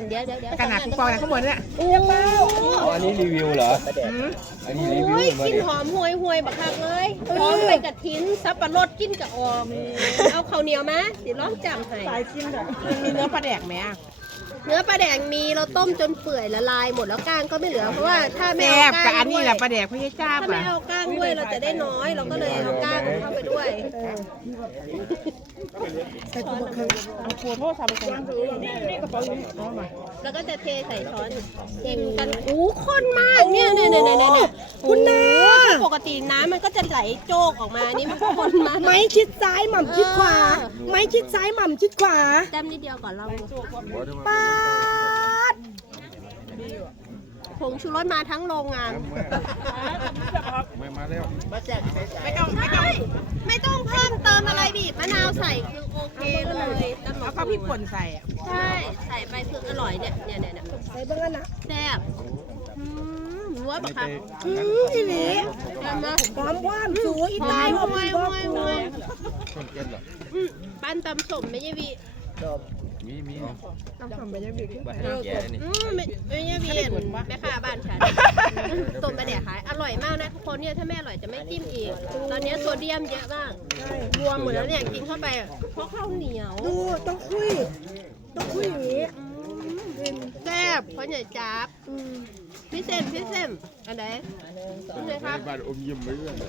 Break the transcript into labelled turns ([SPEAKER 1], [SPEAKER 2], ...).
[SPEAKER 1] เดี๋ยว
[SPEAKER 2] ขนาดกูกองข้างบนเนี่ย
[SPEAKER 3] อันนี้รีวิวเหรออันนี้รีวิว
[SPEAKER 1] กินหอมห่วยบักคักเลยพร้อมไปกระทิ้นซับปะรดกินกับออมเอาข้าวเหนียวมาเดี๋ยวลองจำให้
[SPEAKER 2] มันมีเนื้อปลาแดกไหมอ่ะ
[SPEAKER 1] เนื้อปลาแดงมีเราต้มจนเปื่อยละลายหมดแล้วก้างก็ไม่เหลือเพราะว่าถ้าไม่
[SPEAKER 2] แซ่
[SPEAKER 1] เอา
[SPEAKER 2] บ
[SPEAKER 1] ก้าง
[SPEAKER 2] กับอันนี้
[SPEAKER 1] ด้วย
[SPEAKER 2] แหละปลาแดกพี่จ้า
[SPEAKER 1] ถ้าไม่
[SPEAKER 2] ป่ะ
[SPEAKER 1] เอาก้างด้วยเราจะได้น้อยเราก็เลยเอาก้างเข้าไปด้วย
[SPEAKER 2] เอาครัวโทษทำกันเอามา
[SPEAKER 1] แล้วก็จะเทใส่ช้อนชิมกันข้นมากเนี่ยคุณนาปกติน้ำมันก็จะไหลโจกออกมานี่มันข้นมาก
[SPEAKER 4] ไม้ชิดซ้ายหม่ำชิดขวา ไม้ชิดซ้ายหม่ำชิดขวา
[SPEAKER 1] แต้มนิดเดียวก่อนเรา
[SPEAKER 4] ปาด
[SPEAKER 1] ผงชูรสมาทั้งโรงงาน
[SPEAKER 3] ไม่มาแล้ว
[SPEAKER 2] ไม่ต้อง
[SPEAKER 1] ไม่ต้องเพิ่มเติมอะไรบีบมะนาวใส่คือโอเคเลยตำ
[SPEAKER 2] แล้วก็พี่ป่นใส่อ่ะ
[SPEAKER 1] ใช่ใส่ไปคืออร่อยเนี่ย
[SPEAKER 4] ใส่เบ้างนะ
[SPEAKER 1] แซ่บหัวปะคะ
[SPEAKER 4] อีหลี
[SPEAKER 1] ทำมา
[SPEAKER 4] หอมว่ามสูอี
[SPEAKER 1] ห
[SPEAKER 4] ตา
[SPEAKER 1] อยย
[SPEAKER 4] หอม
[SPEAKER 1] หอย
[SPEAKER 4] บ
[SPEAKER 1] ห
[SPEAKER 4] อก
[SPEAKER 1] อยหอย
[SPEAKER 3] คนเก็ตเหรอ
[SPEAKER 1] ปั้นตำสมไม่ใช่บี
[SPEAKER 3] มี
[SPEAKER 2] ต้องทำไปยังไง
[SPEAKER 3] บ้านแกนี่
[SPEAKER 1] ไม่ใช่บีแม่ค้าบ้านฉันต้มปลาแดกขายอร่อยมากนะทุกคนเนี่ยถ้าไม่อร่อยจะไม่จิ้มอีก ตอนนี้โซเดียมเยอะมากรวมหมดแล้วเนี่ยกินเข้าไปเพราะข้าวเหนียว
[SPEAKER 4] ดูต้องคุยอย่างนี้
[SPEAKER 1] แซ่บเพราะใหญ่จับพี่เซมอันไหนคุณเลยครับ
[SPEAKER 3] บ้านอมยิ้มไปเรื่อย